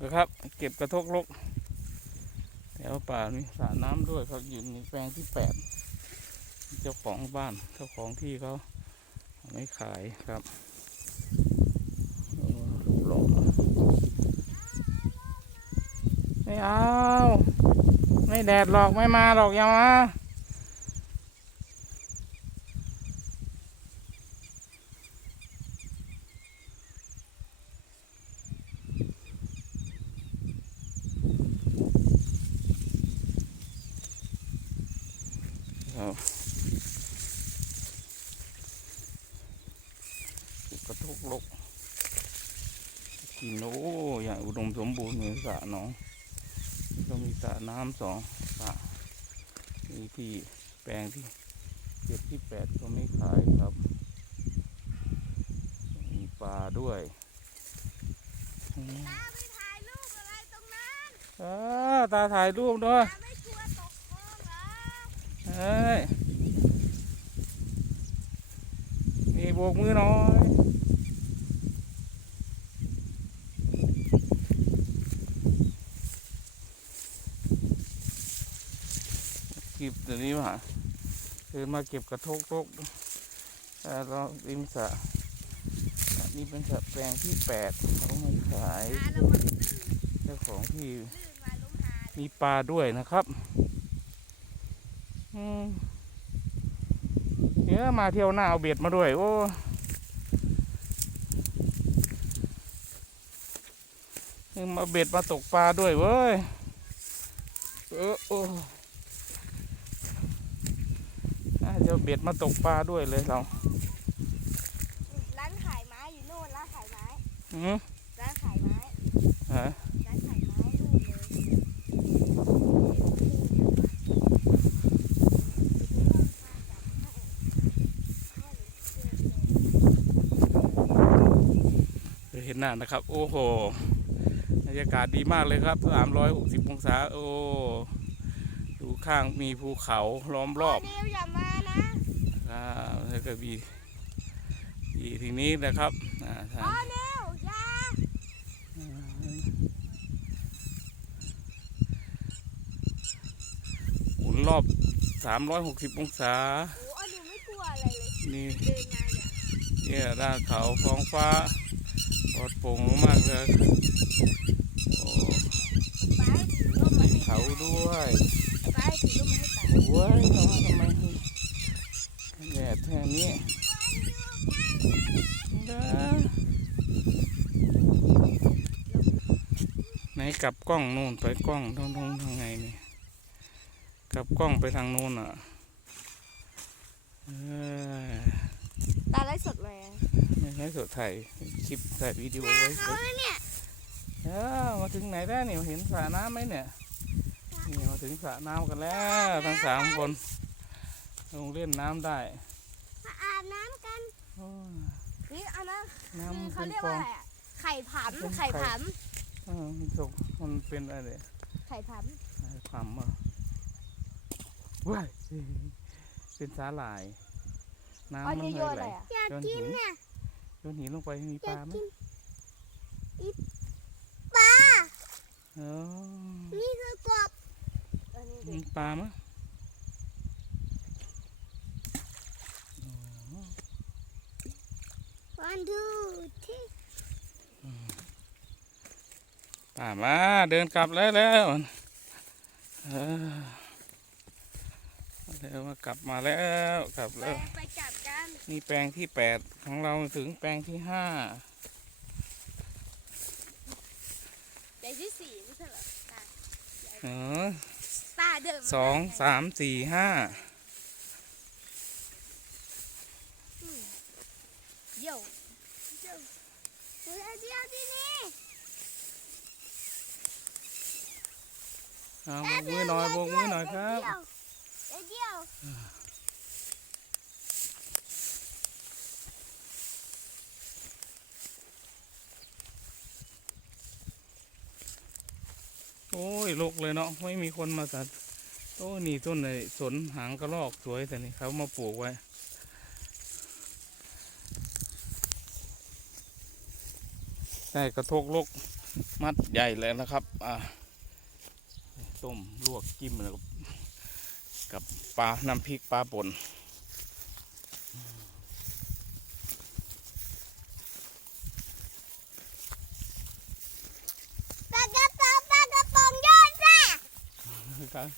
นะครับ เก็บกระทกลกแถวป่ามีสระน้ำด้วยครับอยู่ในแปลงที่แปดเจ้าของบ้านเจ้าของที่เขาไม่ขายครับหลงไม่เอา ไม่แดดหรอกไม่มาหรอกอย่ามา เก็บกระทุกลกกินโอ้อย่างอุดมสมบูรณ์เหมือนสระหน้องก็มีสระน้ำสองสระมีที่แปลงที่เจ็ดที่แปดก็ไม่ขายครับ มีปลาด้วยอืมตาไปถ่ายรูปอะไรตรงนั้นเออตาถ่ายรูปด้วย เฮ้ยนี่โบกมือหน่อยเก็บเดี๋ยวนี้มาเดินมาเก็บกระทกรกแต่เราริมสระอันนี้เป็นสระแปลงที่แปดเขาไม่ขายตาระวังลื่นเจ้าของที่ลื่นมาล้มหาเลยมีปลาด้วยนะครับอืม เนี่ยมาเที่ยวหน้าเอาเบ็ดมาด้วย โอ้ยังมาเบ็ดมาตกปลาด้วยเว้ย เออโอ้น่าจะเอาเบ็ดมาตกปลาด้วยเลยเรา ร้านขายไม้อยู่โน่นร้านขายไม้อืมร้านขายไม้ฮะ ร้านขายไม้นู่นเลย เห็นหน้านะครับ โอ้โหบรรยากาศดีมากเลยครับสามร้อยหกสิบองศา โอ้ดูข้างมีภูเขาล้อมรอบเดียวอย่ามานะอ่าแล้วก็มีมีทีนี้นะครับอ่าทาอ๋องเดียวอย่าหมุนรอบ 360 องศา โอ้อันนี้ไม่กลัวอะไรเลยนี่เดินมาเนี่ย เนี่ยด้านเขาท้องฟ้า ปอดโป่งมากเลยโอ้ป้าให้ถือร่มมาให้เขาด้วยป้าให้ถือร่มมาให้ตาโว้ยทำไมทำไมแดดแค่นี้ไหนกลับกล้องนู่นไปกล้องทางทางทางไงนี่กลับกล้องไปทางนู้นอะตาไล่สดเลยไม่ใช่สดถ่าย คลิปถ่ายวิดีโอไว้เขาเนี่ยเออมาถึงไหนได้เนี่ยเห็นสระน้ำไหมเนี่ยนี่มาถึงสระน้ำกันแล้วทั้งสามคนลงเล่นน้ำได้มาอาบน้ำกันโอ้ยนี่อันนั้นน้ำเขาเป็นเรียกฟอว่างอะไรอะไข่ผำเป็นไข่ไข่ผเออมันตกมันเป็นอะไรเนี่ยำไข่ผความอะว้ายเป็นสาหร่ายำน้ำอันมันนี้เลโยยนไหอะลไรอะโยนหินโยนหินลงไปมีปลาไหมปลาเออนี่คือกบอันนี้มีปลาไหมวันทูที่ปลามาเดินกลับแล้วแล้ว เออเดี๋ยวมากลับมาแล้วกลับไปแล้วไปจับกันนี่แปลงที่แปดของเราถึงแปลงที่ห้าใหญ่ที่สี่ไม่ใช่เหรอตาเออตาเดินมาสองสามสี่ห้าเดี๋ยวเดี๋ยวเดี๋ยวเดี๋ยวที่นี่เอาโบกมือหน่อยโบกมือหน่อยครับ เดียวโอ้ยโลกเลยเนาะไม่มีคนมาตัดโอ้นี่ต้นไหนสนหางกระรอกสวยแต่นี่เขามาปลูกไว้ได้กระทกลกมัดใหญ่เลยนะครับ อ่า ต้มลวกจิ้มแล้วกับ กับปลา น้ำพริกปลาป่นปลากระป๋องปลากระป๋องโยนจ้ะครับ